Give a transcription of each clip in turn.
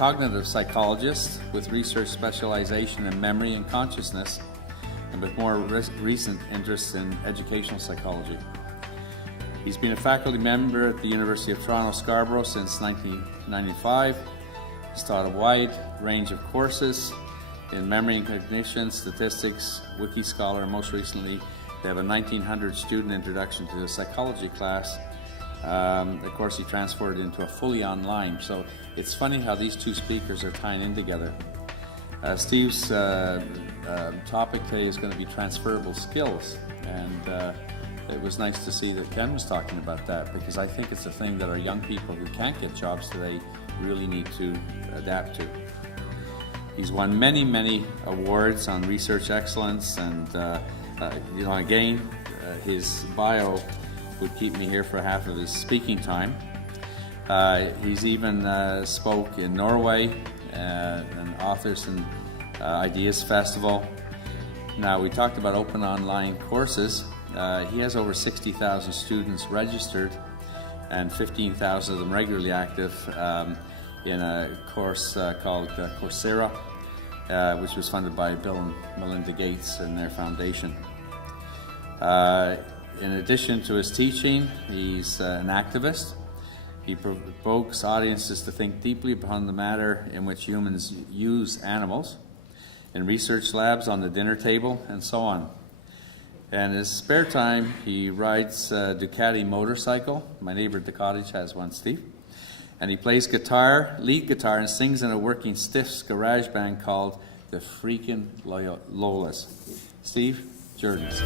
cognitive psychologist with research specialization in memory and consciousness, and with more recent interests in educational psychology. He's been a faculty member at the University of Toronto Scarborough since 1995. He's taught a wide range of courses in memory and cognition, statistics, wiki scholar, and most recently they have a 1900 student introduction to the psychology class. Of course, he transferred it into a fully online. So it's funny how these two speakers are tying in together. Steve's topic today is going to be transferable skills, and it was nice to see that Ken was talking about that, because I think it's a thing that our young people who can't get jobs today really need to adapt to. He's won many awards on research excellence, and his bio would keep me here for half of his speaking time. He's even spoke in Norway, an Authors and Ideas Festival. Now, we talked about open online courses. He has over 60,000 students registered, and 15,000 of them regularly active in a course called Coursera, which was funded by Bill and Melinda Gates and their foundation. In addition to his teaching, he's an activist. He provokes audiences to think deeply upon the manner in which humans use animals, in research labs, on the dinner table, and so on. And in his spare time, he rides a Ducati motorcycle. My neighbor at the cottage has one, Steve. And he plays guitar, lead guitar, and sings in a working stiffs garage band called the Freakin' Lolas. Steve, Joordens.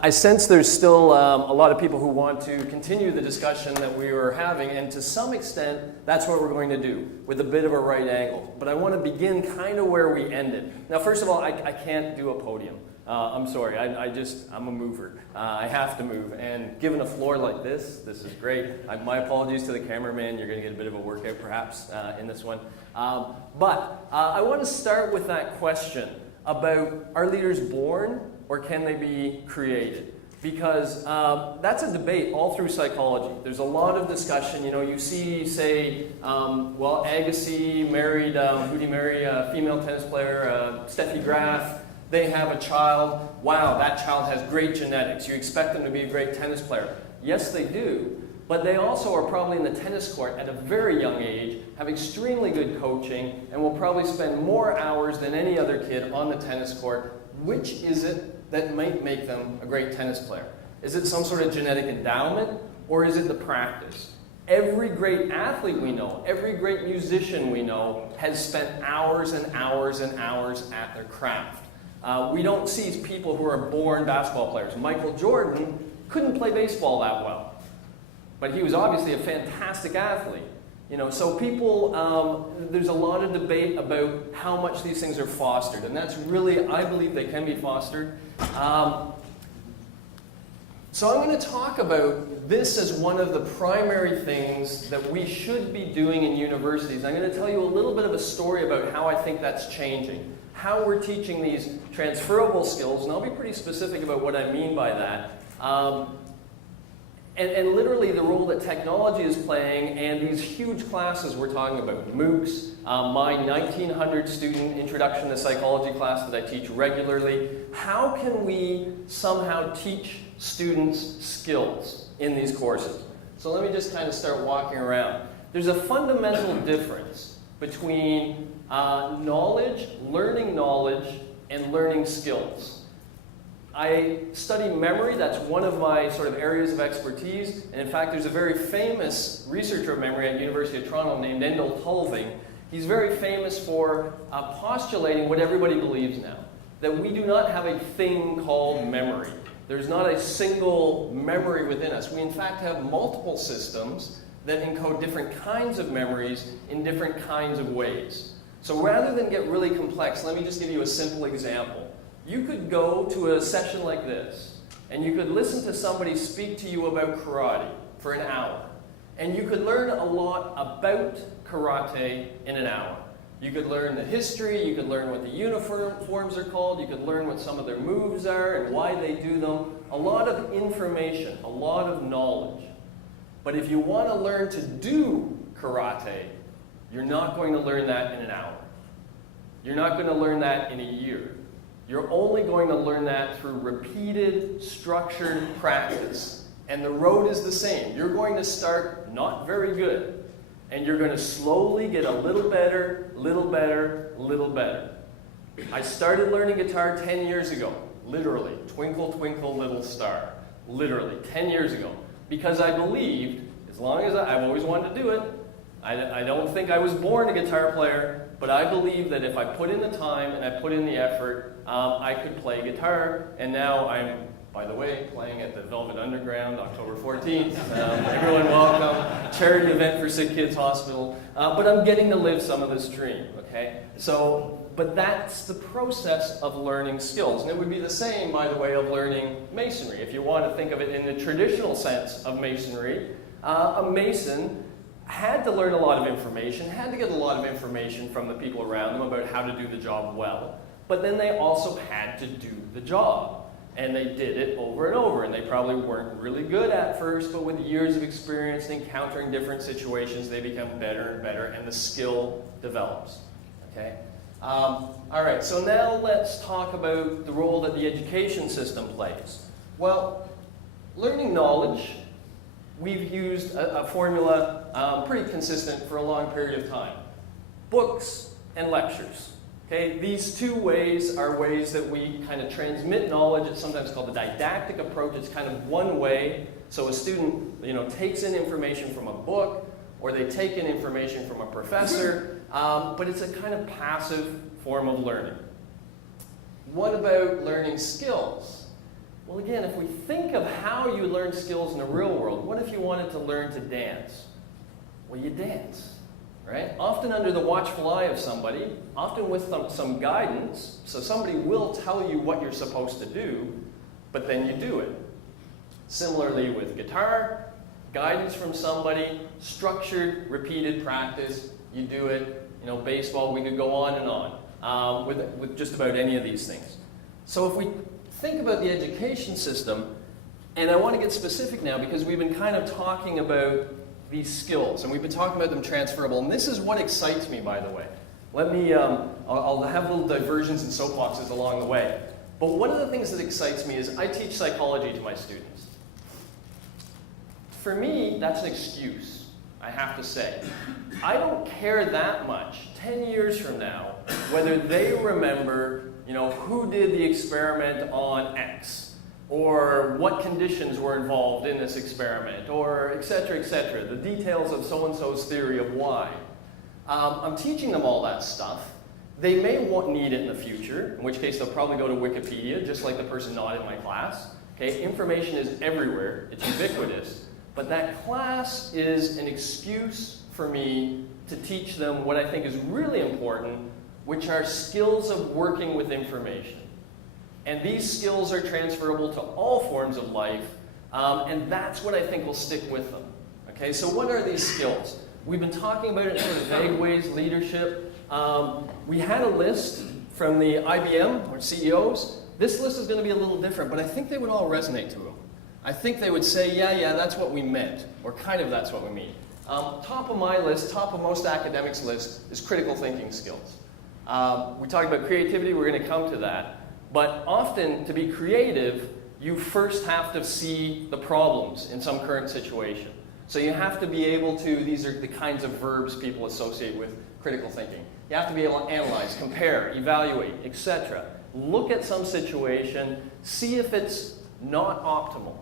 I sense there's still a lot of people who want to continue the discussion that we were having, and to some extent, that's what we're going to do, with a bit of a right angle. But I want to begin kind of where we ended. Now, first of all, I can't do a podium. I'm sorry, I'm a mover. I have to move, and given a floor like this is great. My apologies to the cameraman. You're going to get a bit of a workout, perhaps, in this one. But I want to start with that question about, are leaders born, or can they be created? Because that's a debate all through psychology. There's a lot of discussion. You know, you see, say, Agassi married, who'd he marry? A female tennis player, Steffi Graf. They have a child. Wow, that child has great genetics. You expect them to be a great tennis player. Yes, they do. But they also are probably in the tennis court at a very young age, have extremely good coaching, and will probably spend more hours than any other kid on the tennis court. Which is it that might make them a great tennis player? Is it some sort of genetic endowment, or is it the practice? Every great athlete we know, every great musician we know, has spent hours and hours and hours at their craft. We don't see people who are born basketball players. Michael Jordan couldn't play baseball that well, but he was obviously a fantastic athlete. You know, so people, there's a lot of debate about how much these things are fostered, and that's really, I believe they can be fostered. So I'm going to talk about this as one of the primary things that we should be doing in universities. I'm going to tell you a little bit of a story about how I think that's changing, how we're teaching these transferable skills, and I'll be pretty specific about what I mean by that. And literally the role that technology is playing, and these huge classes we're talking about, MOOCs, my 1900 student introduction to psychology class that I teach regularly. How can we somehow teach students skills in these courses? So let me just kind of start walking around. There's a fundamental difference between knowledge, and learning skills. I study memory. That's one of my sort of areas of expertise. And in fact, there's a very famous researcher of memory at the University of Toronto named Endel Tulving. He's very famous for postulating what everybody believes now, that we do not have a thing called memory. There's not a single memory within us. We in fact have multiple systems that encode different kinds of memories in different kinds of ways. So rather than get really complex, let me just give you a simple example. You could go to a session like this, and you could listen to somebody speak to you about karate for an hour. And you could learn a lot about karate in an hour. You could learn the history, you could learn what the uniforms are called, you could learn what some of their moves are and why they do them. A lot of information, a lot of knowledge. But if you want to learn to do karate, you're not going to learn that in an hour. You're not going to learn that in a year. You're only going to learn that through repeated, structured practice. And the road is the same. You're going to start not very good. And you're going to slowly get a little better, little better, little better. I started learning guitar 10 years ago. Literally. Twinkle, twinkle, little star. Literally. 10 years ago. Because I believed, as long as I've always wanted to do it, I don't think I was born a guitar player, but I believe that if I put in the time and I put in the effort, I could play guitar. And now I'm, by the way, playing at the Velvet Underground, October 14th. Everyone welcome. Charity event for Sick Kids Hospital. But I'm getting to live some of this dream, okay? But that's the process of learning skills. And it would be the same, by the way, of learning masonry. If you want to think of it in the traditional sense of masonry, a mason had to learn a lot of information, had to get a lot of information from the people around them about how to do the job well. But then they also had to do the job. And they did it over and over. And they probably weren't really good at first, but with years of experience and encountering different situations, they become better and better, and the skill develops. Okay? All right, so now let's talk about the role that the education system plays. Well, learning knowledge, we've used a formula pretty consistent for a long period of time. Books and lectures. Okay, these two ways are ways that we kind of transmit knowledge. It's sometimes called the didactic approach. It's kind of one way. So a student, takes in information from a book, or they take in information from a professor, but it's a kind of passive form of learning. What about learning skills? Well, again, if we think of how you learn skills in the real world, what if you wanted to learn to dance? Well, you dance. Right? Often under the watchful eye of somebody, often with some guidance, so somebody will tell you what you're supposed to do, but then you do it. Similarly with guitar, guidance from somebody, structured, repeated practice, you do it. Baseball, we could go on and on with just about any of these things. So if we think about the education system, and I want to get specific now because we've been kind of talking about these skills, and we've been talking about them transferable, and this is what excites me, by the way. Let me, I'll have little diversions and soapboxes along the way. But one of the things that excites me is I teach psychology to my students. For me, that's an excuse, I have to say. I don't care that much, 10 years from now, whether they remember, who did the experiment on X, or what conditions were involved in this experiment, or et cetera, the details of so-and-so's theory of why. I'm teaching them all that stuff. They may need it in the future, in which case they'll probably go to Wikipedia, just like the person not in my class. Okay, information is everywhere, it's ubiquitous, but that class is an excuse for me to teach them what I think is really important, which are skills of working with information. And these skills are transferable to all forms of life, and that's what I think will stick with them. Okay, so what are these skills? We've been talking about it in sort of vague ways, leadership. We had a list from the IBM, or CEOs. This list is going to be a little different, but I think they would all resonate to them. I think they would say, yeah, that's what we meant, or kind of that's what we mean. Top of my list, top of most academics' list, is critical thinking skills. We talked about creativity, we're going to come to that. But often, to be creative, you first have to see the problems in some current situation. So you have to be able to, these are the kinds of verbs people associate with critical thinking. You have to be able to analyze, compare, evaluate, etc. Look at some situation, see if it's not optimal,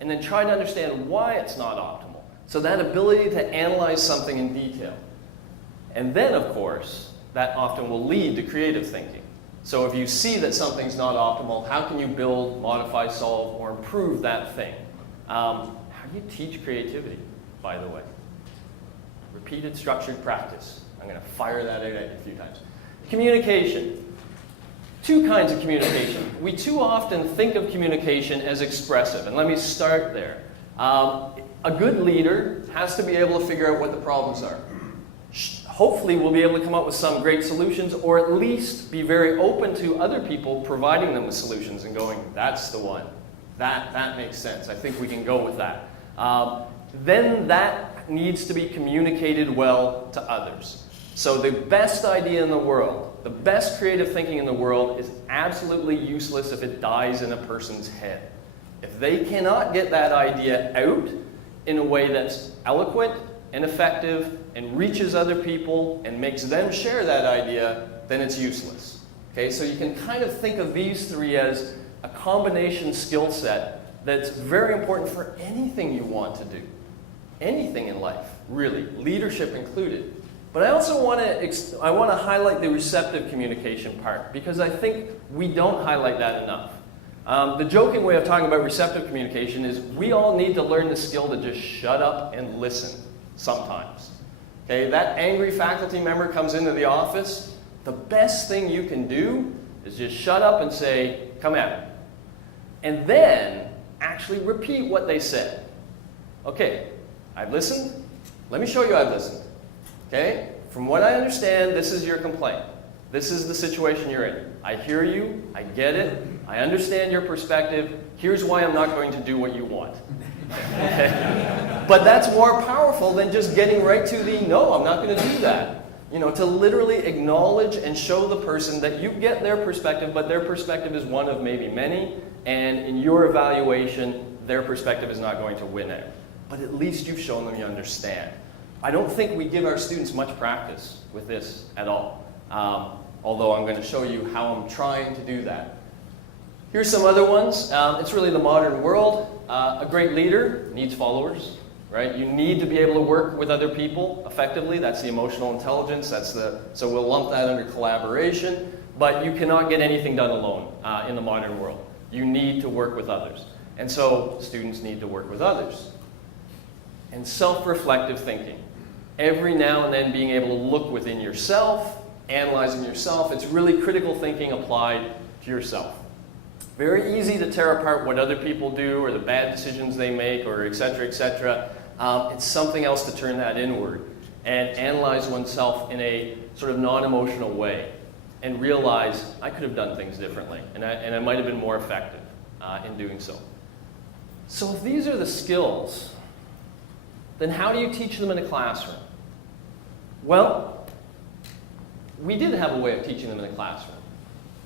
and then try to understand why it's not optimal. So that ability to analyze something in detail. And then, of course, that often will lead to creative thinking. So if you see that something's not optimal, how can you build, modify, solve, or improve that thing? How do you teach creativity, by the way? Repeated, structured practice. I'm going to fire that out at you a few times. Communication. Two kinds of communication. We too often think of communication as expressive, and let me start there. A good leader has to be able to figure out what the problems are. hopefully we'll be able to come up with some great solutions, or at least be very open to other people providing them with solutions and going, that's the one. That makes sense. I think we can go with that. Then that needs to be communicated well to others. So the best idea in the world, the best creative thinking in the world is absolutely useless if it dies in a person's head. If they cannot get that idea out in a way that's eloquent and effective and reaches other people and makes them share that idea, then it's useless. Okay, so you can kind of think of these three as a combination skill set that's very important for anything you want to do. Anything in life, really, leadership included. But I also want to highlight the receptive communication part, because I think we don't highlight that enough. The joking way of talking about receptive communication is we all need to learn the skill to just shut up and listen sometimes. Okay, that angry faculty member comes into the office, the best thing you can do is just shut up and say, come at me. And then actually repeat what they said. Okay, I've listened. Let me show you I've listened. Okay? From what I understand, this is your complaint. This is the situation you're in. I hear you. I get it. I understand your perspective. Here's why I'm not going to do what you want. Okay? But that's more powerful than just getting right to the, no, I'm not going to do that. You know, to literally acknowledge and show the person that you get their perspective, but their perspective is one of maybe many, and in your evaluation, their perspective is not going to win out. But at least you've shown them you understand. I don't think we give our students much practice with this at all, although I'm going to show you how I'm trying to do that. Here's some other ones. It's really the modern world. A great leader needs followers, right? You need to be able to work with other people effectively. That's the emotional intelligence. So we'll lump that under collaboration. But you cannot get anything done alone in the modern world. You need to work with others. And so students need to work with others. And self-reflective thinking. Every now and then being able to look within yourself, analyzing yourself. It's really critical thinking applied to yourself. Very easy to tear apart what other people do or the bad decisions they make or et cetera, et cetera. It's something else to turn that inward and analyze oneself in a sort of non-emotional way and realize I could have done things differently and I might have been more effective in doing so. So if these are the skills, then how do you teach them in a classroom? Well, we did have a way of teaching them in a classroom.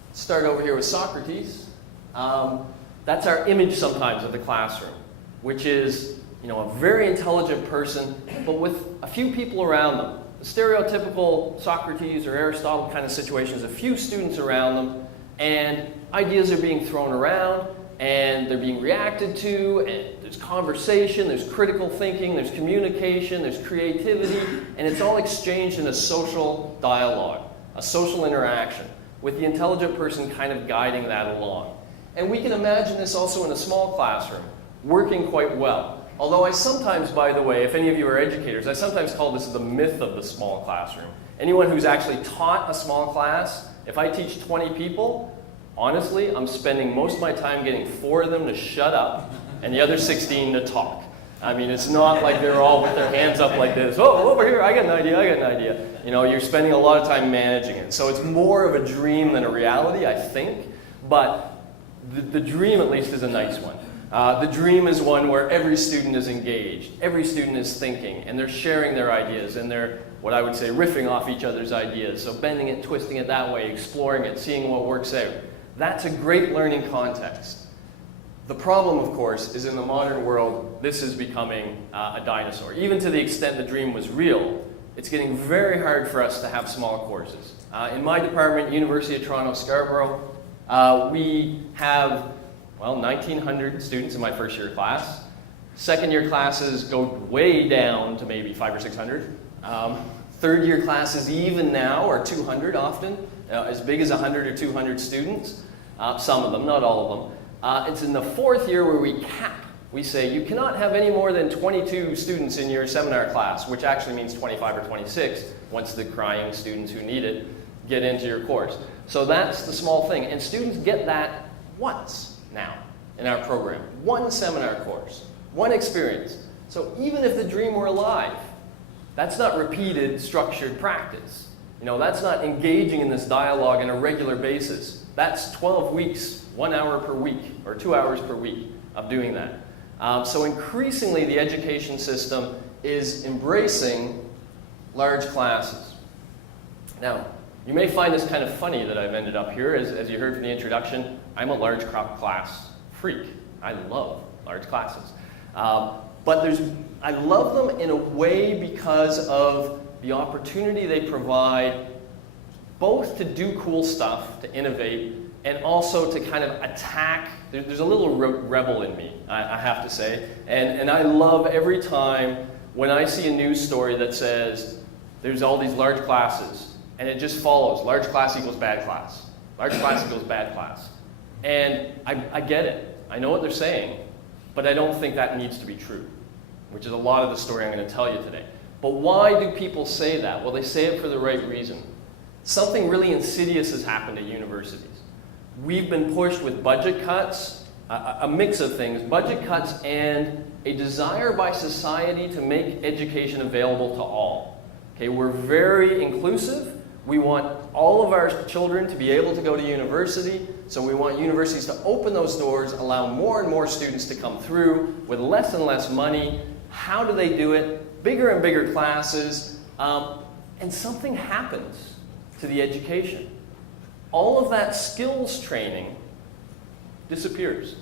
Let's start over here with Socrates. That's our image sometimes of the classroom, which is, you know, a very intelligent person, but with a few people around them. The stereotypical Socrates or Aristotle kind of situation is a few students around them, and ideas are being thrown around, and they're being reacted to, and there's conversation, there's critical thinking, there's communication, there's creativity, and it's all exchanged in a social dialogue, a social interaction, with the intelligent person kind of guiding that along. And we can imagine this also in a small classroom, working quite well. Although I sometimes, by the way, if any of you are educators, I sometimes call this the myth of the small classroom. Anyone who's actually taught a small class, if I teach 20 people, honestly, I'm spending most of my time getting 4 of them to shut up and the other 16 to talk. I mean, it's not like they're all with their hands up like this. Oh, over here, I got an idea. You know, you're spending a lot of time managing it. So it's more of a dream than a reality, I think. But the dream, at least, is a nice one. The dream is one where every student is engaged, every student is thinking, and they're sharing their ideas, and they're, what I would say, riffing off each other's ideas. So bending it, twisting it that way, exploring it, seeing what works out. That's a great learning context. The problem, of course, is in the modern world, this is becoming a dinosaur. Even to the extent the dream was real, it's getting very hard for us to have small courses. In my department, University of Toronto, Scarborough, we have, well, 1,900 students in my first year class. Second year classes go way down to maybe 500 or 600. Third year classes even now are 200 often, as big as 100 or 200 students. Some of them, not all of them. It's in the fourth year where we cap. We say you cannot have any more than 22 students in your seminar class, which actually means 25 or 26 once the crying students who need it get into your course. So that's the small thing. And students get that once now in our program. One seminar course, one experience. So even if the dream were alive, That's not repeated, structured practice. That's not engaging in this dialogue on a regular basis. That's 12 weeks, 1 hour per week, or 2 hours per week of doing that. So increasingly, the education system is embracing large classes. Now, you may find this kind of funny that I've ended up here. As you heard from the introduction, I'm a large class freak. I love large classes. But I love them in a way because of the opportunity they provide both to do cool stuff, to innovate, and also to kind of attack. There's a little rebel in me, I have to say. And I love every time when I see a news story that says there's all these large classes, and it just follows. Large class equals bad class. Large class equals bad class. And I get it. I know what they're saying, but I don't think that needs to be true, which is a lot of the story I'm going to tell you today. But why do people say that? Well, they say it for the right reason. Something really insidious has happened at universities. We've been pushed with budget cuts, a mix of things, budget cuts and a desire by society to make education available to all. Okay, we're very inclusive. We want all of our children to be able to go to university, so we want universities to open those doors, allow more and more students to come through with less and less money. How do they do it? Bigger and bigger classes, and something happens to the education. All of that skills training disappears.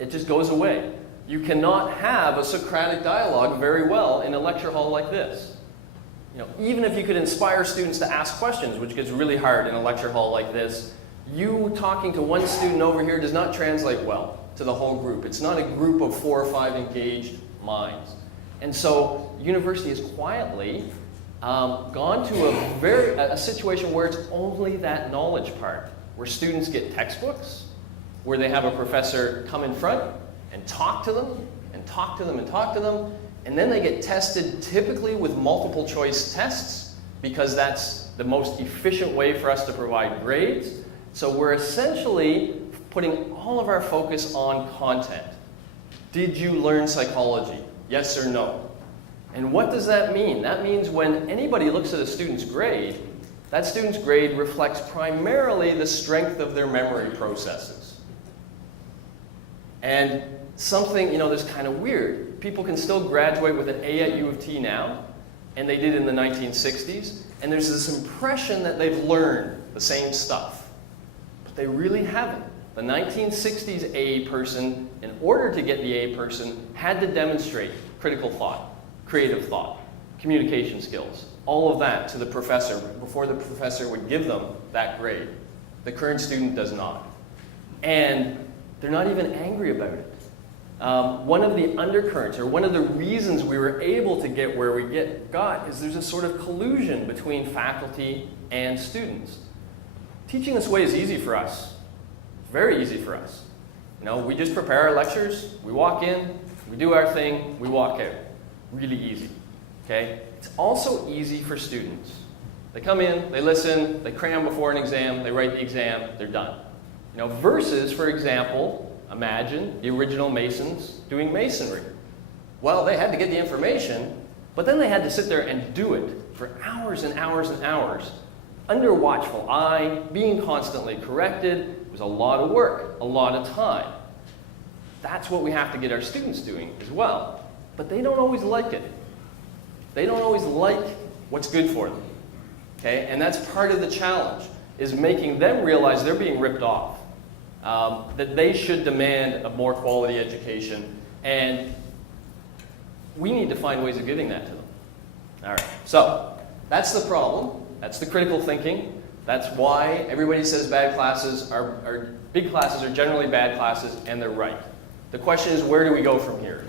It just goes away. You cannot have a Socratic dialogue very well in a lecture hall like this. Even if you could inspire students to ask questions, which gets really hard in a lecture hall like this, you talking to one student over here does not translate well to the whole group. It's not a group of 4 or 5 engaged minds. And so university has quietly gone to a situation where it's only that knowledge part, where students get textbooks, where they have a professor come in front and talk to them, and talk to them, and talk to them, and then they get tested typically with multiple choice tests, because that's the most efficient way for us to provide grades. So we're essentially putting all of our focus on content. Did you learn psychology? Yes or no? And what does that mean? That means when anybody looks at a student's grade, that student's grade reflects primarily the strength of their memory processes. And something, that's kind of weird. People can still graduate with an A at U of T now, and they did in the 1960s, and there's this impression that they've learned the same stuff. But they really haven't. The 1960s A person, in order to get the A person, had to demonstrate critical thought, creative thought, communication skills, all of that to the professor before the professor would give them that grade. The current student does not. And they're not even angry about it. One of the undercurrents, or one of the reasons we were able to get where we got, is there's a sort of collusion between faculty and students. Teaching this way is easy for us. It's very easy for us. We just prepare our lectures, we walk in, we do our thing, we walk out. Really easy. Okay? It's also easy for students. They come in, they listen, they cram before an exam, they write the exam, they're done. Versus, for example, imagine the original Masons doing masonry. Well, they had to get the information, but then they had to sit there and do it for hours and hours and hours, under watchful eye, being constantly corrected. It was a lot of work, a lot of time. That's what we have to get our students doing as well. But they don't always like it. They don't always like what's good for them. Okay? And that's part of the challenge, is making them realize they're being ripped off. That they should demand a more quality education, and we need to find ways of giving that to them. All right, so that's the problem. That's the critical thinking. That's why everybody says bad classes are big classes are generally bad classes, and they're right. The question is, where do we go from here?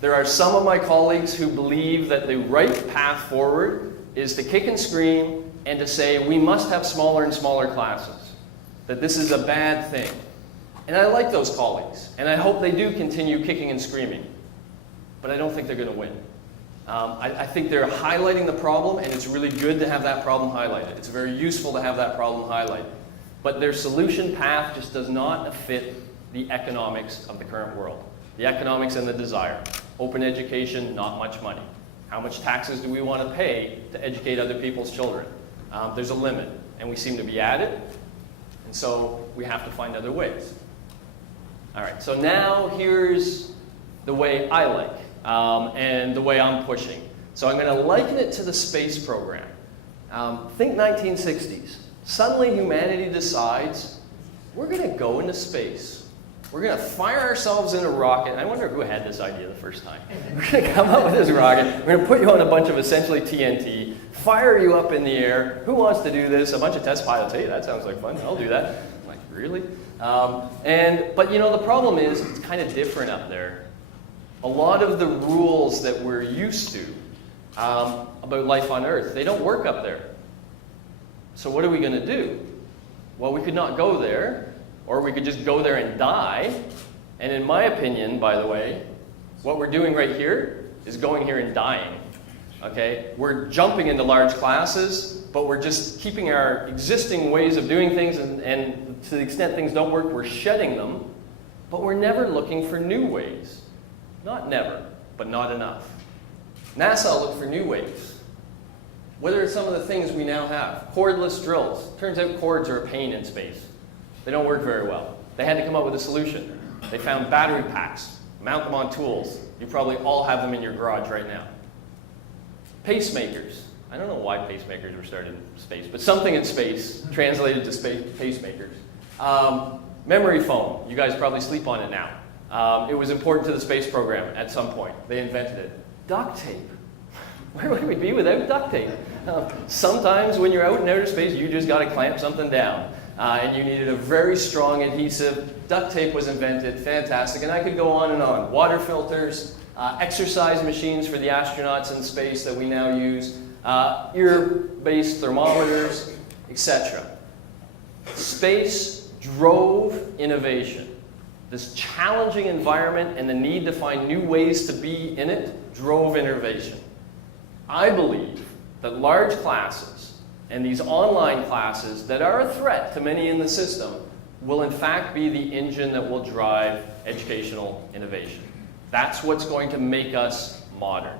There are some of my colleagues who believe that the right path forward is to kick and scream and to say we must have smaller and smaller classes. That this is a bad thing. And I like those colleagues, and I hope they do continue kicking and screaming. But I don't think they're going to win. I think they're highlighting the problem, and it's really good to have that problem highlighted. It's very useful to have that problem highlighted. But their solution path just does not fit the economics of the current world. The economics and the desire. Open education, not much money. How much taxes do we want to pay to educate other people's children? There's a limit, and we seem to be at it, and so we have to find other ways. All right, so now here's the way I like, and the way I'm pushing. So I'm going to liken it to the space program. Think 1960s. Suddenly humanity decides, we're going to go into space. We're going to fire ourselves in a rocket. I wonder who had this idea the first time. We're going to come up with this rocket. We're going to put you on a bunch of essentially TNT, fire you up in the air. Who wants to do this? A bunch of test pilots. Hey, that sounds like fun. I'll do that. I'm like, really? But you know, the problem is it's kind of different up there. A lot of the rules that we're used to about life on Earth, they don't work up there. So what are we going to do? Well, we could not go there, or we could just go there and die. And in my opinion, by the way, what we're doing right here is going here and dying. Okay? We're jumping into large classes, but we're just keeping our existing ways of doing things, and to the extent things don't work, we're shedding them, but we're never looking for new ways. Not never, but not enough. NASA looked for new ways. What are some of the things we now have? Cordless drills. Turns out cords are a pain in space. They don't work very well. They had to come up with a solution. They found battery packs, mount them on tools. You probably all have them in your garage right now. Pacemakers. I don't know why pacemakers were started in space, but something in space translated to space pacemakers. Memory foam. You guys probably sleep on it now. It was important to the space program at some point. They invented it. Duct tape. Where would we be without duct tape? Sometimes when you're out in outer space, you just got to clamp something down. And you needed a very strong adhesive. Duct tape was invented. Fantastic. And I could go on and on. Water filters, exercise machines for the astronauts in space that we now use, ear-based thermometers, etc. Space drove innovation. This challenging environment and the need to find new ways to be in it drove innovation. I believe that large classes and these online classes that are a threat to many in the system will in fact be the engine that will drive educational innovation. That's what's going to make us modern.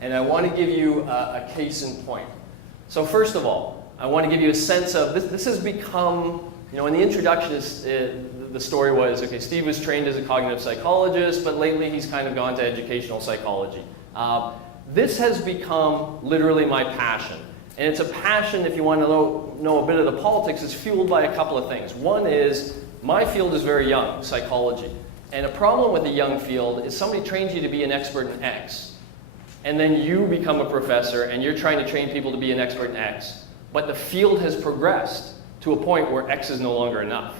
And I want to give you a case in point. So first of all, I want to give you a sense of, this has become, you know, in the introduction, the story was, okay, Steve was trained as a cognitive psychologist, but lately he's kind of gone to educational psychology. This has become literally my passion. And it's a passion, if you want to know a bit of the politics, it's fueled by a couple of things. One is, my field is very young, psychology. And a problem with a young field is somebody trains you to be an expert in X. And then you become a professor and you're trying to train people to be an expert in X. But the field has progressed to a point where X is no longer enough.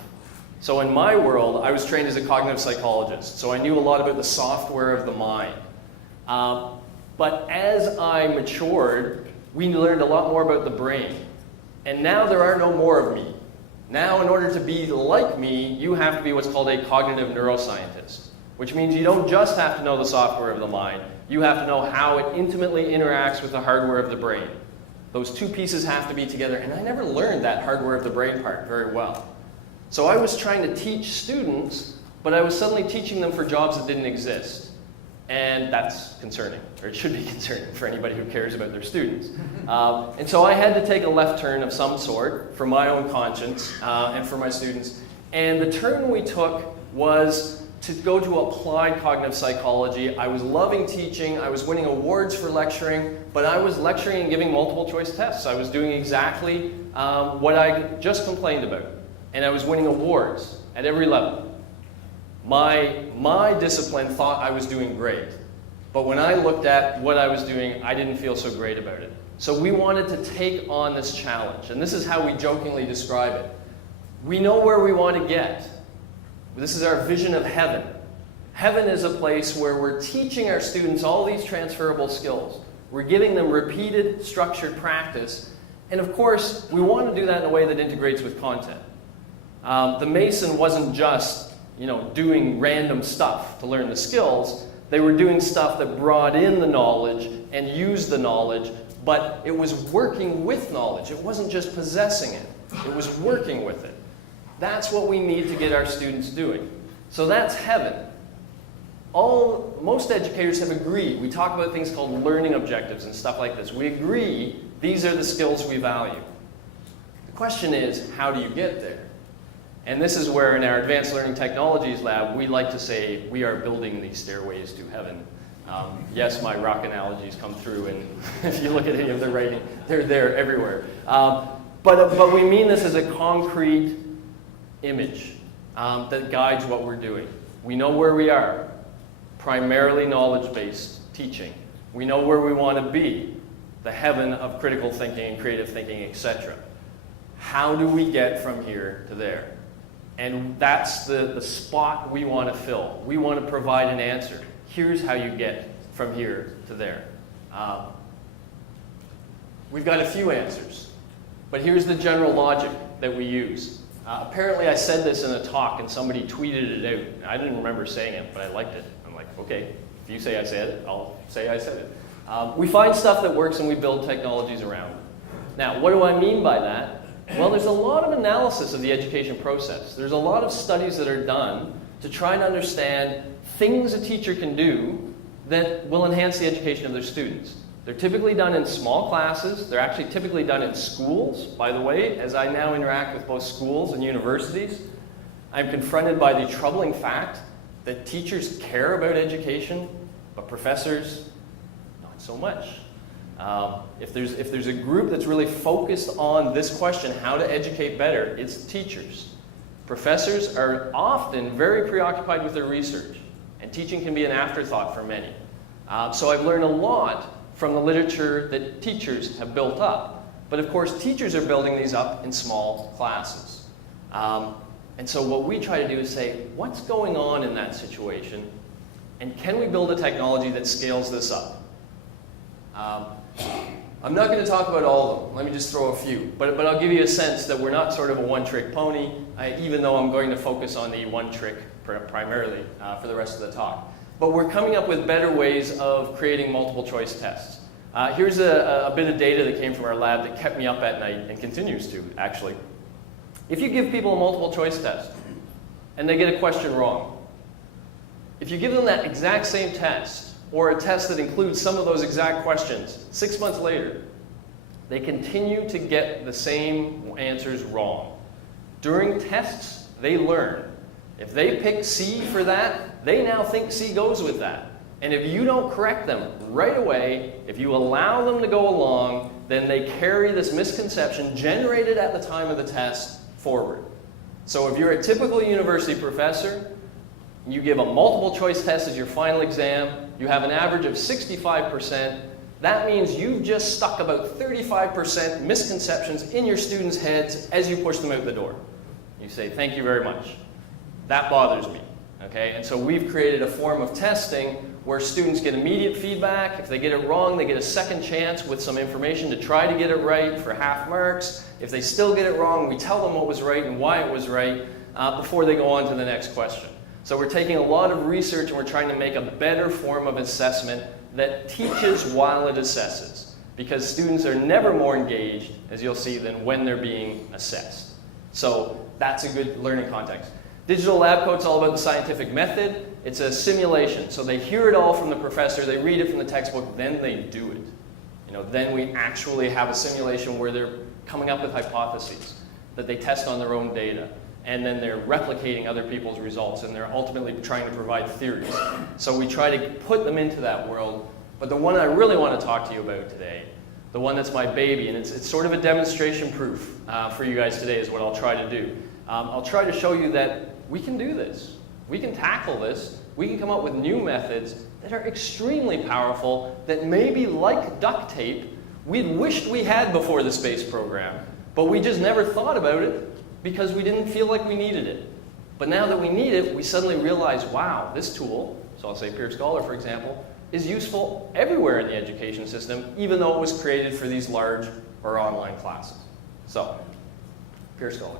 So in my world, I was trained as a cognitive psychologist. So I knew a lot about the software of the mind. But as I matured, we learned a lot more about the brain. And now there are no more of me. Now, in order to be like me, you have to be what's called a cognitive neuroscientist, which means you don't just have to know the software of the mind, you have to know how it intimately interacts with the hardware of the brain. Those two pieces have to be together, and I never learned that hardware of the brain part very well. So I was trying to teach students, but I was suddenly teaching them for jobs that didn't exist. And that's concerning, or it should be concerning for anybody who cares about their students. And so I had to take a left turn of some sort for my own conscience and for my students. And the turn we took was to go to applied cognitive psychology. I was loving teaching. I was winning awards for lecturing, but I was lecturing and giving multiple choice tests. I was doing exactly what I just complained about. And I was winning awards at every level. My discipline thought I was doing great. But when I looked at what I was doing, I didn't feel so great about it. So we wanted to take on this challenge. And this is how we jokingly describe it. We know where we want to get. This is our vision of heaven. Heaven is a place where we're teaching our students all these transferable skills. We're giving them repeated, structured practice. And of course, we want to do that in a way that integrates with content. The Mason wasn't just doing random stuff to learn the skills. They were doing stuff that brought in the knowledge and used the knowledge, but it was working with knowledge. It wasn't just possessing it. It was working with it. That's what we need to get our students doing. So that's heaven. most educators have agreed. We talk about things called learning objectives and stuff like this. We agree these are the skills we value. The question is, how do you get there? And this is where in our Advanced Learning Technologies lab, we like to say we are building these stairways to heaven. Yes, my rock analogies come through, and if you look at any of the writing, they're there everywhere. But we mean this as a concrete image that guides what we're doing. We know where we are, primarily knowledge-based teaching. We know where we want to be, the heaven of critical thinking and creative thinking, etc. How do we get from here to there? And that's the spot we want to fill. We want to provide an answer. Here's how you get from here to there. We've got a few answers, but here's the general logic that we use. Apparently I said this in a talk and somebody tweeted it out. I didn't remember saying it, but I liked it. I'm like, okay, if you say I said it, I'll say I said it. We find stuff that works and we build technologies around it. Now, what do I mean by that? Well, there's a lot of analysis of the education process. There's a lot of studies that are done to try to understand things a teacher can do that will enhance the education of their students. They're typically done in small classes. They're actually typically done in schools. By the way, as I now interact with both schools and universities, I'm confronted by the troubling fact that teachers care about education, but professors, not so much. If there's a group that's really focused on this question, how to educate better, it's teachers. Professors are often very preoccupied with their research, and teaching can be an afterthought for many. So I've learned a lot from the literature that teachers have built up. But of course, teachers are building these up in small classes. And so what we try to do is say, what's going on in that situation? And can we build a technology that scales this up? I'm not going to talk about all of them. Let me just throw a few. But I'll give you a sense that we're not sort of a one-trick pony, even though I'm going to focus on the one trick primarily for the rest of the talk. But we're coming up with better ways of creating multiple choice tests. Here's a bit of data that came from our lab that kept me up at night and continues to, actually. If you give people a multiple choice test and they get a question wrong, if you give them that exact same test or a test that includes some of those exact questions, 6 months later, they continue to get the same answers wrong. During tests, they learn. If they pick C for that, they now think C goes with that. And if you don't correct them right away, if you allow them to go along, then they carry this misconception generated at the time of the test forward. So if you're a typical university professor, you give a multiple choice test as your final exam, you have an average of 65%, that means you've just stuck about 35% misconceptions in your students' heads as you push them out the door. You say, thank you very much. That bothers me. Okay? And so we've created a form of testing where students get immediate feedback. If they get it wrong, they get a second chance with some information to try to get it right for half marks. If they still get it wrong, we tell them what was right and why it was right before they go on to the next question. So we're taking a lot of research and we're trying to make a better form of assessment that teaches while it assesses. Because students are never more engaged, as you'll see, than when they're being assessed. So that's a good learning context. Digital lab coat's all about the scientific method. It's a simulation. So they hear it all from the professor, they read it from the textbook, then they do it. Then we actually have a simulation where they're coming up with hypotheses that they test on their own data. And then they're replicating other people's results, and they're ultimately trying to provide theories. So we try to put them into that world. But the one I really want to talk to you about today, the one that's my baby, and it's sort of a demonstration proof for you guys today is what I'll try to do. I'll try to show you that we can do this. We can tackle this. We can come up with new methods that are extremely powerful, that maybe like duct tape, we'd wished we had before the space program, but we just never thought about it because we didn't feel like we needed it. But now that we need it, we suddenly realize, wow, this tool, so I'll say Peer Scholar, for example, is useful everywhere in the education system, even though it was created for these large or online classes. So, Peer Scholar.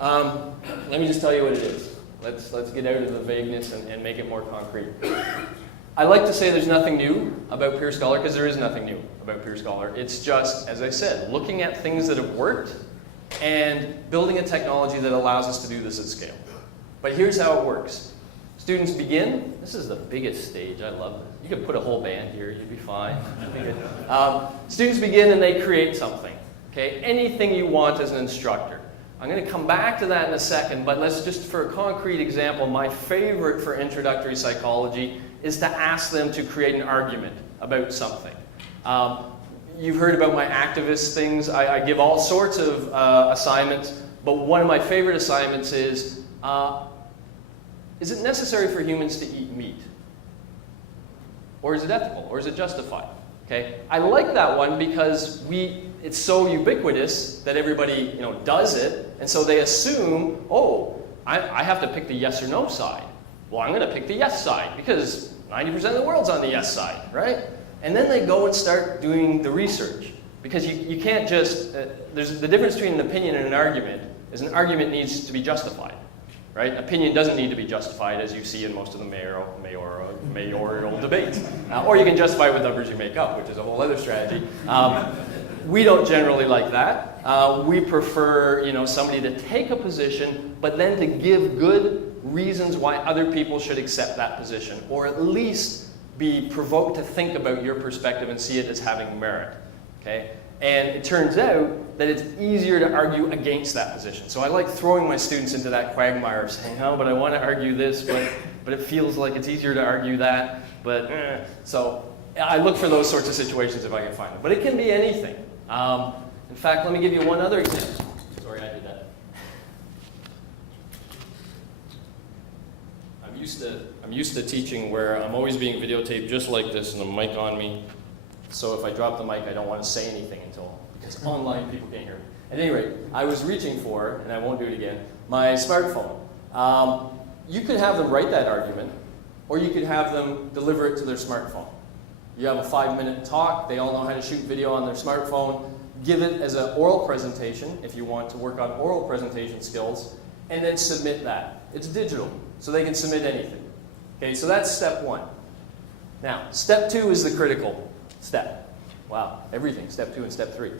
Let me just tell you what it is. Let's get out of the vagueness and make it more concrete. I like to say there's nothing new about Peer Scholar because there is nothing new about Peer Scholar. It's just, as I said, looking at things that have worked and building a technology that allows us to do this at scale. But here's how it works. Students begin. This is the biggest stage. I love this. You could put a whole band here. You'd be fine. Students begin and they create something. Okay? Anything you want as an instructor. I'm going to come back to that in a second, but let's just, for a concrete example, my favorite for introductory psychology is to ask them to create an argument about something. You've heard about my activist things. I give all sorts of assignments, but one of my favorite assignments is it necessary for humans to eat meat? Or is it ethical? Or is it justified? Okay? I like that one because it's so ubiquitous that everybody does it, and so they assume, oh, I have to pick the yes or no side. Well, I'm going to pick the yes side because 90% of the world's on the yes side, right? And then they go and start doing the research. Because you can't just, there's the difference between an opinion and an argument is an argument needs to be justified, right? Opinion doesn't need to be justified, as you see in most of the mayoral debates. Or you can justify it with numbers you make up, which is a whole other strategy. We don't generally like that. We prefer, somebody to take a position, but then to give good reasons why other people should accept that position, or at least be provoked to think about your perspective and see it as having merit. Okay? And it turns out that it's easier to argue against that position. So I like throwing my students into that quagmire of saying, oh, but I want to argue this, but it feels like it's easier to argue that. So I look for those sorts of situations if I can find them. But it can be anything. In fact, let me give you one other example. Sorry, I did that. I'm used to teaching where I'm always being videotaped just like this and the mic on me. So if I drop the mic, I don't want to say anything because online people can't hear me. At any rate, I was reaching for, and I won't do it again, my smartphone. You could have them write that argument, or you could have them deliver it to their smartphone. You have a 5-minute talk. They all know how to shoot video on their smartphone. Give it as an oral presentation if you want to work on oral presentation skills, and then submit that. It's digital, so they can submit anything. Okay, so that's step 1. Now, step 2 is the critical step. Wow, everything, step 2 and step 3.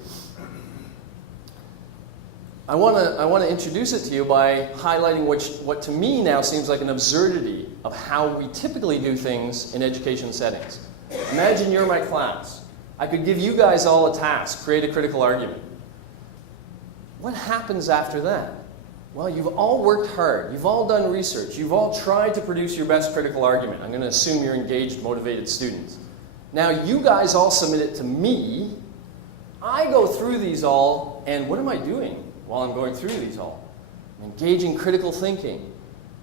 I want to introduce it to you by highlighting what to me now seems like an absurdity of how we typically do things in education settings. Imagine you're my class. I could give you guys all a task, create a critical argument. What happens after that? Well, you've all worked hard. You've all done research. You've all tried to produce your best critical argument. I'm going to assume you're engaged, motivated students. Now, you guys all submit it to me. I go through these all, and what am I doing while I'm going through these all? I'm engaging critical thinking.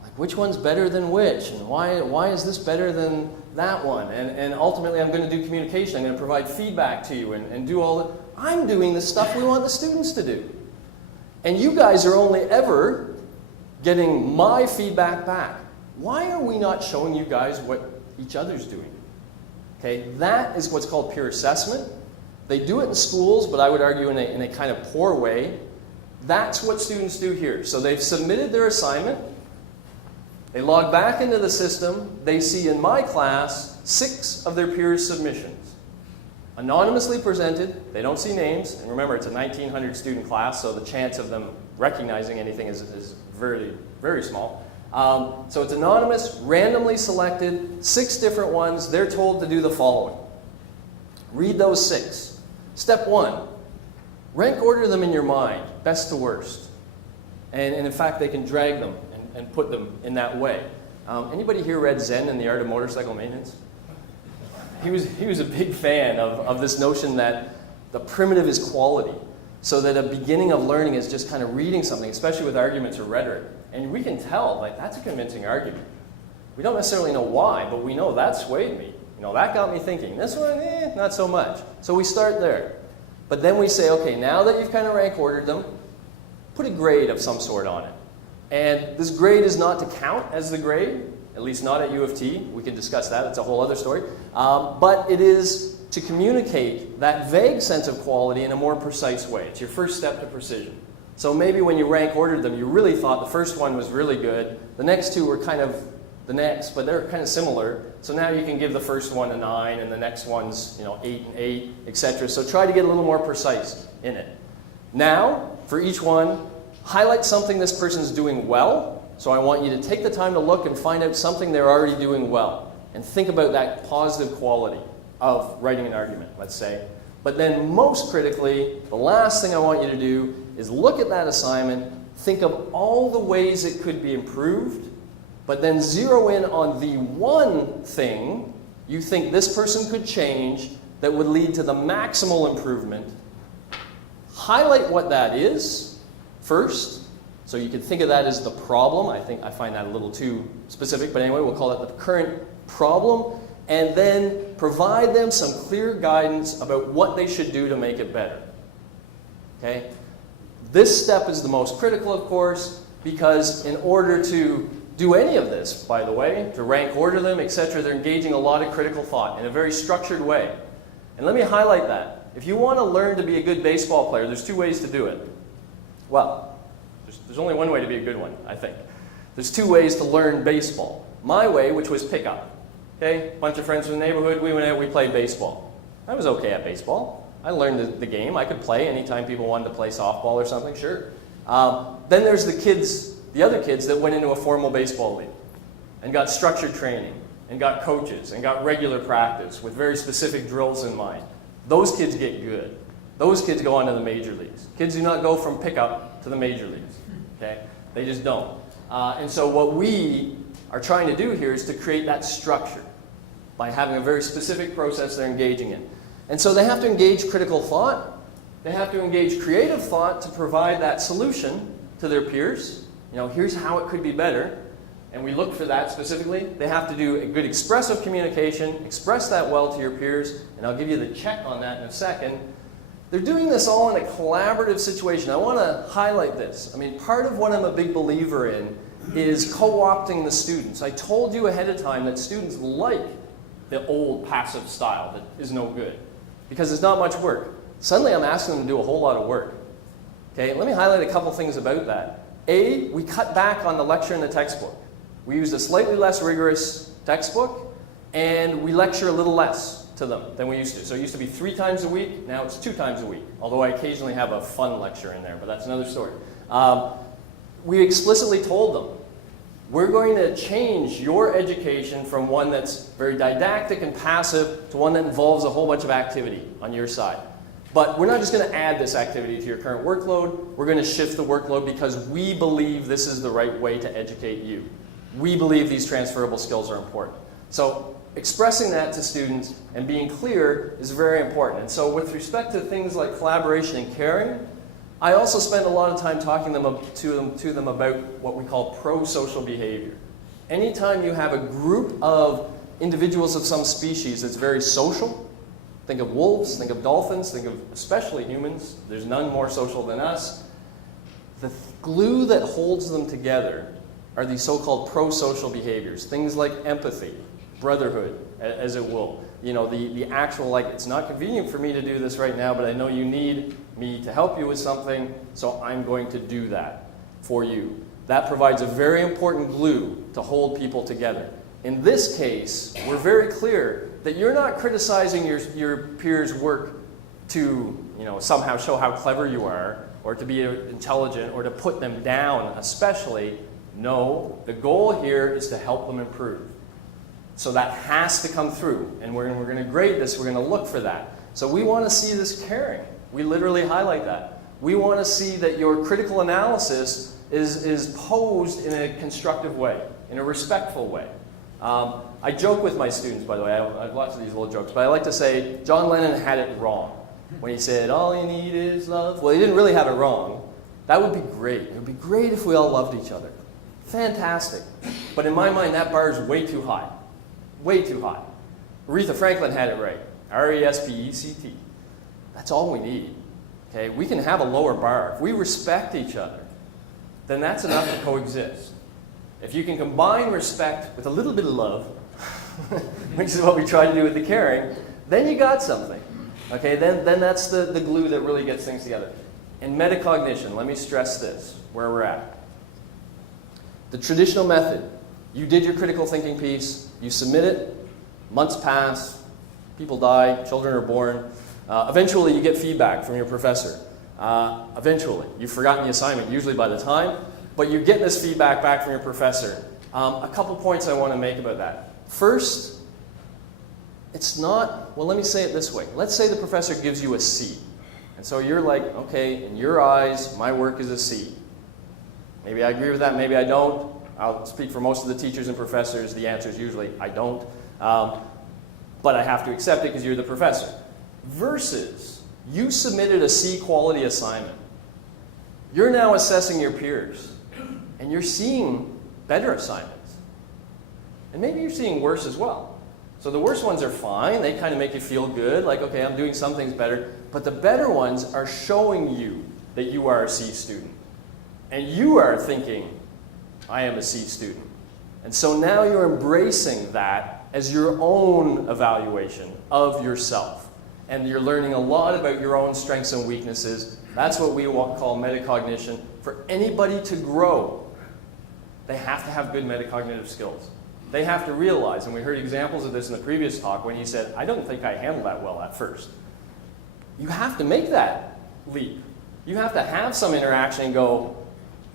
Like, which one's better than which? And why is this better than that one? And ultimately, I'm going to do communication. I'm going to provide feedback to you and do all the... I'm doing the stuff we want the students to do. And you guys are only ever getting my feedback back. Why are we not showing you guys what each other's doing? Okay, that is what's called peer assessment. They do it in schools, but I would argue in a kind of poor way. That's what students do here. So they've submitted their assignment. They log back into the system. They see in my class 6 of their peers' submissions. Anonymously presented. They don't see names. And remember, it's a 1,900 student class, so the chance of them recognizing anything is very, very small. So it's anonymous, randomly selected, 6 different ones. They're told to do the following. Read those 6. Step 1, rank order them in your mind, best to worst. And in fact, they can drag them and put them in that way. Anybody here read Zen and the Art of Motorcycle Maintenance? He was a big fan of this notion that the primitive is quality. So that a beginning of learning is just kind of reading something, especially with arguments or rhetoric. And we can tell, like, that's a convincing argument. We don't necessarily know why, but we know that swayed me. That got me thinking. This one, not so much. So we start there. But then we say, okay, now that you've kind of rank ordered them, put a grade of some sort on it. And this grade is not to count as the grade, at least not at U of T. We can discuss that. It's a whole other story. But it is to communicate that vague sense of quality in a more precise way. It's your first step to precision. So maybe when you rank ordered them, you really thought the first one was really good. The next 2 were kind of the next, but they're kind of similar. So now you can give the first one a 9, and the next one's 8 and 8, etc. So try to get a little more precise in it. Now, for each one, highlight something this person's doing well So I want you to take the time to look and find out something they're already doing well. And think about that positive quality of writing an argument, let's say. But then most critically, the last thing I want you to do is look at that assignment, think of all the ways it could be improved, but then zero in on the one thing you think this person could change that would lead to the maximal improvement. Highlight what that is first, so you can think of that as the problem. I find that a little too specific, but anyway, we'll call it the current problem, and then provide them some clear guidance about what they should do to make it better. Okay? This step is the most critical, of course, because in order to do any of this, by the way, to rank order them, etc., they're engaging a lot of critical thought in a very structured way. And let me highlight that. If you want to learn to be a good baseball player, there's two ways to do it. Well, there's only one way to be a good one, I think. There's two ways to learn baseball. My way, which was pick up. Okay, bunch of friends from the neighborhood, we went out, we played baseball. I was okay at baseball. I learned the game. I could play anytime people wanted to play softball or something, sure. Then there's the other kids that went into a formal baseball league and got structured training and got coaches and got regular practice with very specific drills in mind. Those kids get good. Those kids go on to the major leagues. Kids do not go from pickup to the major leagues. Okay? They just don't. And so what we are trying to do here is to create that structure by having a very specific process they're engaging in. And so they have to engage critical thought. They have to engage creative thought to provide that solution to their peers. You know, here's how it could be better. And we look for that specifically. They have to do a good expressive communication, express that well to your peers, and I'll give you the check on that in a second. They're doing this all in a collaborative situation. I want to highlight this. I mean, part of what I'm a big believer in is co-opting the students. I told you ahead of time that students like the old passive style that is no good because it's not much work. Suddenly I'm asking them to do a whole lot of work. Okay, let me highlight a couple things about that. A, we cut back on the lecture in the textbook. We used a slightly less rigorous textbook, and we lecture a little less to them than we used to. So it used to be 3 times a week, now it's 2 times a week, although I occasionally have a fun lecture in there, but that's another story. We explicitly told them, we're going to change your education from one that's very didactic and passive to one that involves a whole bunch of activity on your side. But we're not just going to add this activity to your current workload. We're going to shift the workload because we believe this is the right way to educate you. We believe these transferable skills are important. So expressing that to students and being clear is very important. And so with respect to things like collaboration and caring, I also spend a lot of time talking to them about what we call pro-social behavior. Anytime you have a group of individuals of some species that's very social, think of wolves, think of dolphins, think of especially humans, there's none more social than us, the glue that holds them together are these so-called pro-social behaviors. Things like empathy, brotherhood, as it will. You know, the actual, like, it's not convenient for me to do this right now, but I know you need me to help you with something, so I'm going to do that for you. That provides a very important glue to hold people together. In this case, we're very clear that you're not criticizing your peers' work to, you know, somehow show how clever you are, or to be intelligent, or to put them down especially. No, the goal here is to help them improve. So that has to come through, and we're going to grade this, we're going to look for that. So we want to see this caring. We literally highlight that. We want to see that your critical analysis is posed in a constructive way, in a respectful way. I joke with my students, by the way, I have lots of these little jokes, but I like to say John Lennon had it wrong when he said, all you need is love. Well, he didn't really have it wrong. That would be great. It would be great if we all loved each other. Fantastic. But in my mind, that bar is way too high. Way too high. Aretha Franklin had it right. R-E-S-P-E-C-T. That's all we need. Okay? We can have a lower bar. If we respect each other, then that's enough to coexist. If you can combine respect with a little bit of love, which is what we try to do with the caring, then you got something. Okay? Then that's the glue that really gets things together. In metacognition, let me stress this, where we're at. The traditional method, you did your critical thinking piece, you submit it, months pass, people die, children are born. Eventually you get feedback from your professor. Eventually. You've forgotten the assignment, usually by the time, but you're getting this feedback back from your professor. A couple points I want to make about that. First, it's not, well, let me say it this way. Let's say the professor gives you a C. And so you're like, okay, in your eyes, my work is a C. Maybe I agree with that, maybe I don't. I'll speak for most of the teachers and professors. The answer is usually, I don't. But I have to accept it because you're the professor. Versus, you submitted a C quality assignment. You're now assessing your peers. And you're seeing better assignments. And maybe you're seeing worse as well. So the worst ones are fine. They kind of make you feel good, like, okay, I'm doing some things better. But the better ones are showing you that you are a C student. And you are thinking, I am a C student. And so now you're embracing that as your own evaluation of yourself. And you're learning a lot about your own strengths and weaknesses. That's what we call metacognition. For anybody to grow, they have to have good metacognitive skills. They have to realize, and we heard examples of this in the previous talk when he said, I don't think I handled that well at first. You have to make that leap. You have to have some interaction and go,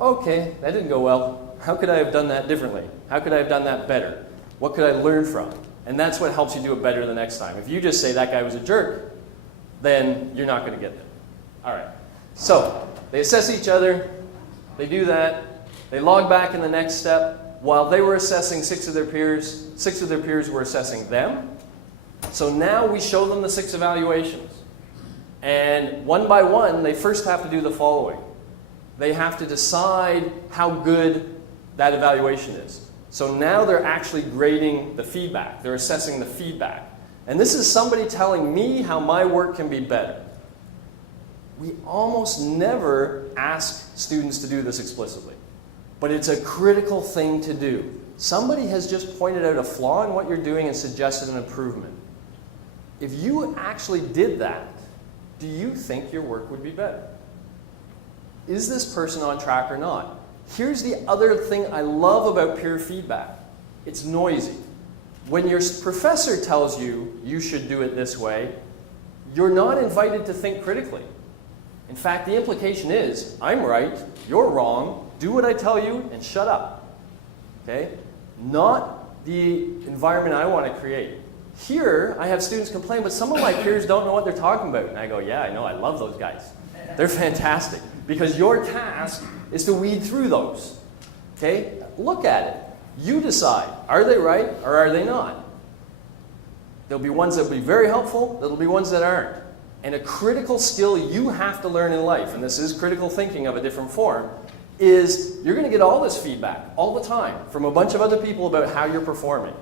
okay, that didn't go well. How could I have done that differently? How could I have done that better? What could I learn from? And that's what helps you do it better the next time. If you just say that guy was a jerk, then you're not going to get there. All right. So they assess each other. They do that. They log back in the next step. While they were assessing six of their peers were assessing them. So now we show them the 6 evaluations. And one by one, they first have to do the following. They have to decide how good that evaluation is. So now they're actually grading the feedback. They're assessing the feedback. And this is somebody telling me how my work can be better. We almost never ask students to do this explicitly. But it's a critical thing to do. Somebody has just pointed out a flaw in what you're doing and suggested an improvement. If you actually did that, do you think your work would be better? Is this person on track or not? Here's the other thing I love about peer feedback. It's noisy. When your professor tells you you should do it this way, you're not invited to think critically. In fact, the implication is, I'm right, you're wrong, do what I tell you and shut up. Okay? Not the environment I want to create. Here, I have students complain, but some of my peers don't know what they're talking about. And I go, yeah, I know, I love those guys. They're fantastic. Because your task is to weed through those. Okay? Look at it. You decide, are they right or are they not? There'll be ones that will be very helpful, there'll be ones that aren't. And a critical skill you have to learn in life, and this is critical thinking of a different form, is you're going to get all this feedback all the time from a bunch of other people about how you're performing.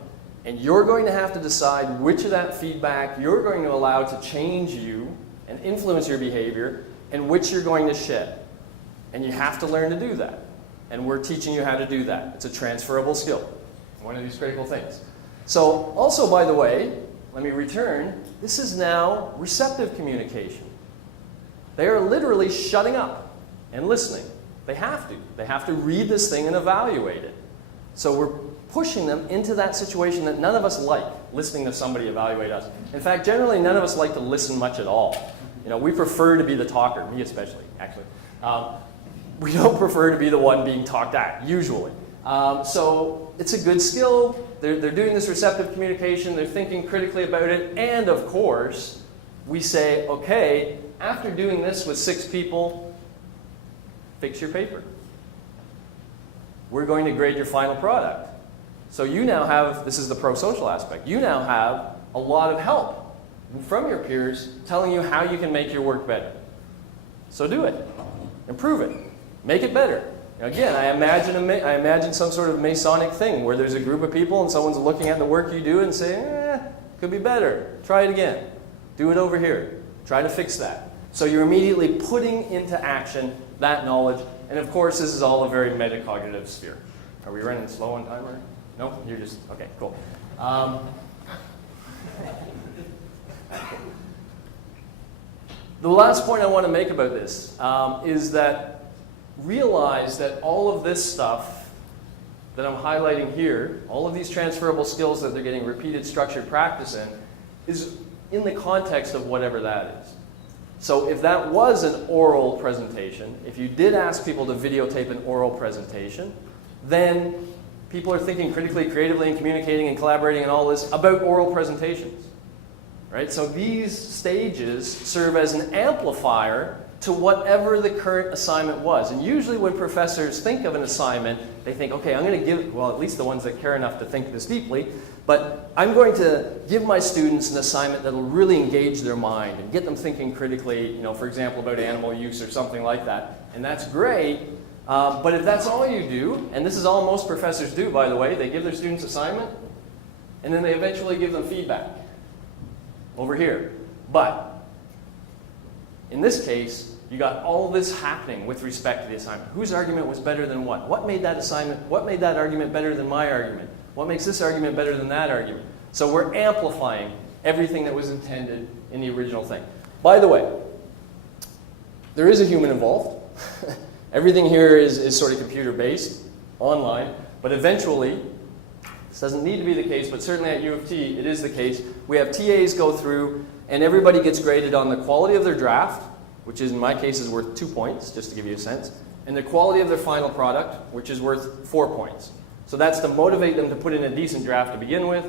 And you're going to have to decide which of that feedback you're going to allow to change you and influence your behavior and which you're going to shed. And you have to learn to do that. And we're teaching you how to do that. It's a transferable skill. One of these critical things. So also, by the way, let me return. This is now receptive communication. They are literally shutting up and listening. They have to. They have to read this thing and evaluate it. So we're pushing them into that situation that none of us like, listening to somebody evaluate us. In fact, generally, none of us like to listen much at all. You know, we prefer to be the talker, me especially, actually. We don't prefer to be the one being talked at, usually. So it's a good skill. They're doing this receptive communication. They're thinking critically about it. And, of course, we say, okay, after doing this with 6 people, fix your paper. We're going to grade your final product. So you now have, this is the pro-social aspect, you now have a lot of help from your peers telling you how you can make your work better. So do it. Improve it. Make it better. Again, I imagine some sort of Masonic thing where there's a group of people and someone's looking at the work you do and saying, could be better. Try it again. Do it over here. Try to fix that. So you're immediately putting into action that knowledge. And of course, this is all a very metacognitive sphere. Are we running slow on timer? No? You're just, okay, cool. The last point I want to make about this is that realize that all of this stuff that I'm highlighting here, all of these transferable skills that they're getting repeated structured practice in, is in the context of whatever that is. So if that was an oral presentation, if you did ask people to videotape an oral presentation, then people are thinking critically, creatively, and communicating and collaborating and all this about oral presentations. Right? So these stages serve as an amplifier to whatever the current assignment was. And usually when professors think of an assignment, they think, okay, I'm going to give, well, at least the ones that care enough to think this deeply, but I'm going to give my students an assignment that will really engage their mind and get them thinking critically, you know, for example, about animal use or something like that. And that's great, but if that's all you do, and this is all most professors do, by the way, they give their students assignment, and then they eventually give them feedback over here. But in this case, you got all this happening with respect to the assignment. Whose argument was better than what? What made that assignment, what made that argument better than my argument? What makes this argument better than that argument? So we're amplifying everything that was intended in the original thing. By the way, there is a human involved. Everything here is sort of computer-based, online, but eventually, this doesn't need to be the case, but certainly at U of T, it is the case. We have TAs go through, and everybody gets graded on the quality of their draft, which is, in my case is worth 2 points, just to give you a sense, and the quality of their final product, which is worth 4 points. So that's to motivate them to put in a decent draft to begin with,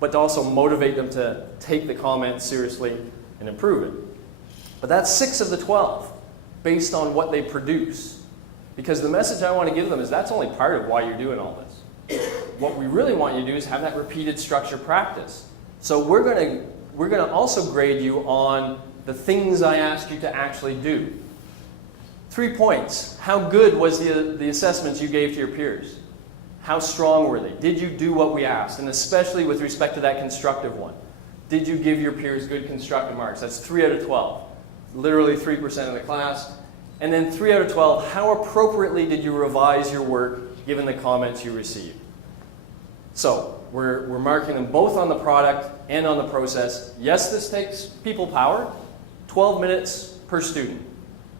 but to also motivate them to take the comments seriously and improve it. But that's 6 of the 12, based on what they produce. Because the message I want to give them is that's only part of why you're doing all this. What we really want you to do is have that repeated structure practice. So we're going to also grade you on the things I asked you to actually do. 3 points. How good was the assessments you gave to your peers? How strong were they? Did you do what we asked? And especially with respect to that constructive one. Did you give your peers good constructive marks? That's 3 out of 12. Literally 3% of the class. And then 3 out of 12, how appropriately did you revise your work given the comments you received? So we're marking them both on the product and on the process. Yes, this takes people power. 12 minutes per student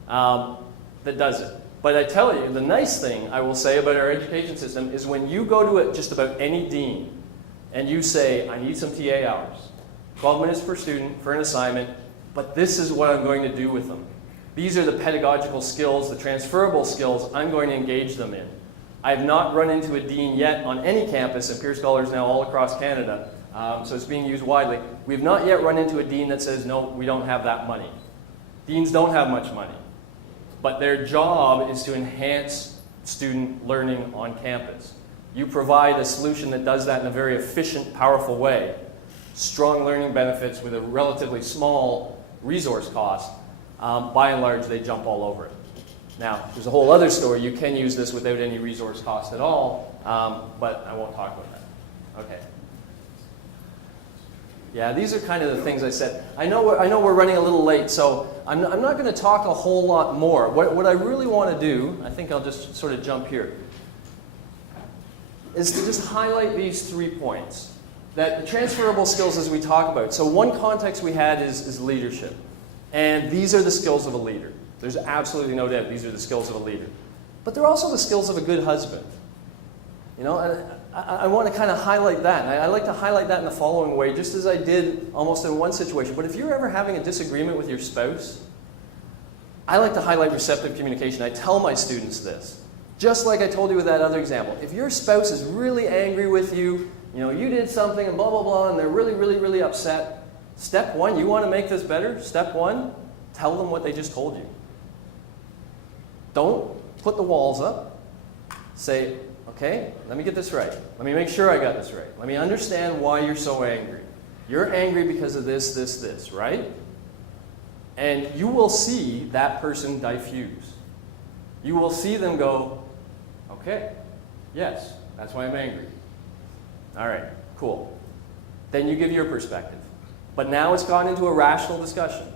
that does it. But I tell you, the nice thing I will say about our education system is when you go to just about any dean and you say, I need some TA hours, 12 minutes per student for an assignment, but this is what I'm going to do with them. These are the pedagogical skills, the transferable skills I'm going to engage them in. I have not run into a dean yet on any campus, and Peer Scholars now all across Canada, so it's being used widely. We have not yet run into a dean that says, no, we don't have that money. Deans don't have much money, but their job is to enhance student learning on campus. You provide a solution that does that in a very efficient, powerful way. Strong learning benefits with a relatively small resource cost. By and large, they jump all over it. Now, there's a whole other story. You can use this without any resource cost at all, but I won't talk about that. Okay. Yeah, these are kind of the things I said. I know we're running a little late, so I'm not going to talk a whole lot more. What I really want to do, I think I'll just sort of jump here, is to just highlight these 3 points. That the transferable skills as we talk about. So one context we had is leadership. And these are the skills of a leader. There's absolutely no doubt these are the skills of a leader. But they're also the skills of a good husband. You know, I want to kind of highlight that. And I like to highlight that in the following way, just as I did almost in one situation. But if you're ever having a disagreement with your spouse, I like to highlight receptive communication. I tell my students this. Just like I told you with that other example. If your spouse is really angry with you, you know, you did something and blah, blah, blah, and they're really, really, really upset. Step 1, you want to make this better? Step 1, tell them what they just told you. Don't put the walls up. Say, okay, let me get this right. Let me make sure I got this right. Let me understand why you're so angry. You're angry because of this, this, this, right? And you will see that person diffuse. You will see them go, okay, yes, that's why I'm angry. All right, cool. Then you give your perspective. But now it's gone into a rational discussion.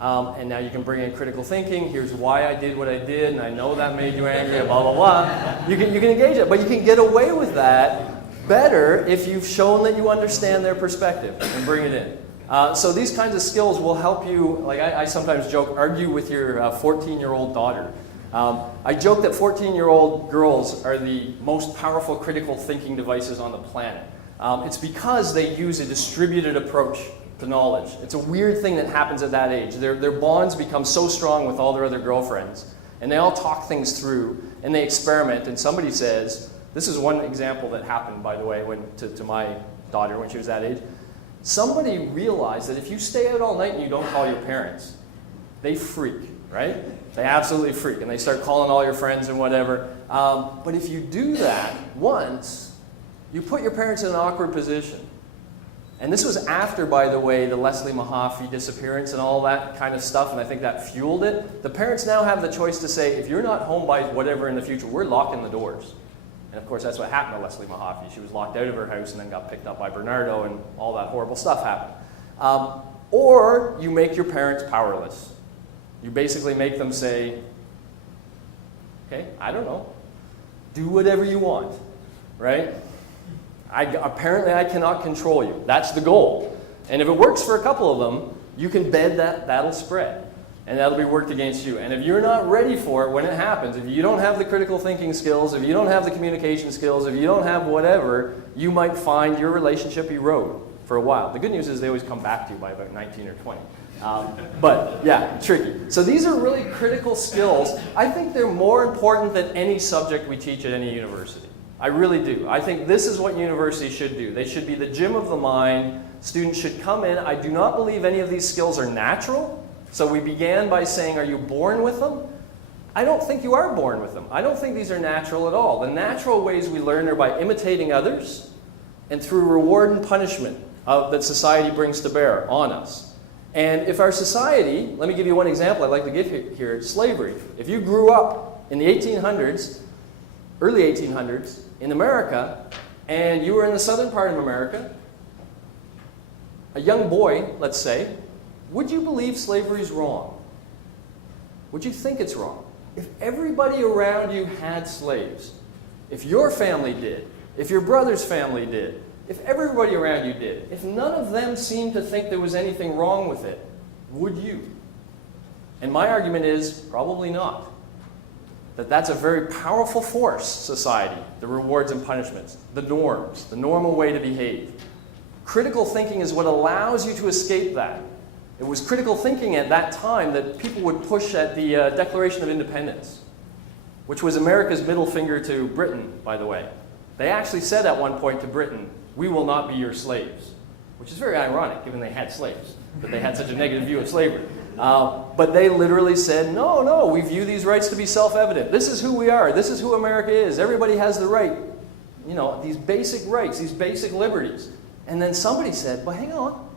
And now you can bring in critical thinking. Here's why I did what I did, and I know that made you angry, and blah, blah, blah. You can engage it. But you can get away with that better if you've shown that you understand their perspective and bring it in. So these kinds of skills will help you, like I sometimes joke, argue with your 14-year-old daughter. I joke that 14-year-old girls are the most powerful critical thinking devices on the planet. It's because they use a distributed approach to knowledge. It's a weird thing that happens at that age. Their bonds become so strong with all their other girlfriends, and they all talk things through, and they experiment, and somebody says, this is one example that happened, by the way, to my daughter when she was that age. Somebody realized that if you stay out all night and you don't call your parents, they freak, right? They absolutely freak, and they start calling all your friends and whatever. But if you do that once, you put your parents in an awkward position. And this was after, by the way, the Leslie Mahaffey disappearance and all that kind of stuff, and I think that fueled it. The parents now have the choice to say, if you're not home by whatever in the future, we're locking the doors. And of course, that's what happened to Leslie Mahaffey. She was locked out of her house and then got picked up by Bernardo, and all that horrible stuff happened. Or you make your parents powerless. You basically make them say, okay, I don't know, do whatever you want, right? Apparently I cannot control you. That's the goal. And if it works for a couple of them, you can bet that'll spread. And that'll be worked against you. And if you're not ready for it when it happens, if you don't have the critical thinking skills, if you don't have the communication skills, if you don't have whatever, you might find your relationship erode for a while. The good news is they always come back to you by about 19 or 20. But yeah, tricky. So these are really critical skills. I think they're more important than any subject we teach at any university. I really do. I think this is what universities should do. They should be the gym of the mind. Students should come in. I do not believe any of these skills are natural. So we began by saying, are you born with them? I don't think you are born with them. I don't think these are natural at all. The natural ways we learn are by imitating others and through reward and punishment that society brings to bear on us. And if our society, let me give you one example I'd like to give here, slavery. If you grew up in the 1800s, early 1800s, in America, and you were in the southern part of America, a young boy, let's say, would you believe slavery is wrong? Would you think it's wrong? If everybody around you had slaves, if your family did, if your brother's family did, if everybody around you did, if none of them seemed to think there was anything wrong with it, would you? And my argument is probably not. That's a very powerful force, society, the rewards and punishments, the norms, the normal way to behave. Critical thinking is what allows you to escape that. It was critical thinking at that time that people would push at the Declaration of Independence, which was America's middle finger to Britain, by the way. They actually said at one point to Britain, we will not be your slaves, which is very ironic given they had slaves, but they had such a negative view of slavery. But they literally said, no, we view these rights to be self-evident. This is who we are. This is who America is. Everybody has the right, these basic rights, these basic liberties. And then somebody said, well, hang on.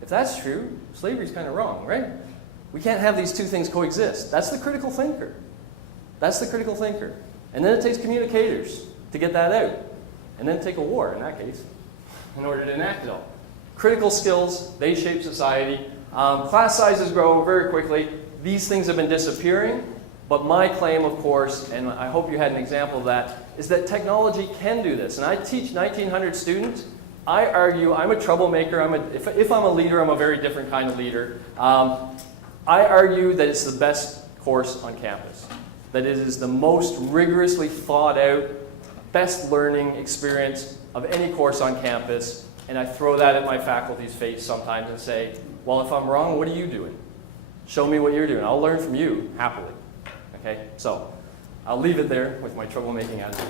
If that's true, slavery's kind of wrong, right? We can't have these two things coexist. That's the critical thinker. That's the critical thinker. And then it takes communicators to get that out. And then take a war, in that case, in order to enact it all. Critical skills, they shape society. Class sizes grow very quickly. These things have been disappearing. But my claim, of course, and I hope you had an example of that, is that technology can do this. And I teach 1,900 students. I argue I'm a troublemaker. If I'm a leader, I'm a very different kind of leader. I argue that it's the best course on campus. That it is the most rigorously thought out, best learning experience of any course on campus. And I throw that at my faculty's face sometimes and say, well, if I'm wrong, what are you doing? Show me what you're doing. I'll learn from you happily. Okay? So I'll leave it there with my troublemaking attitude.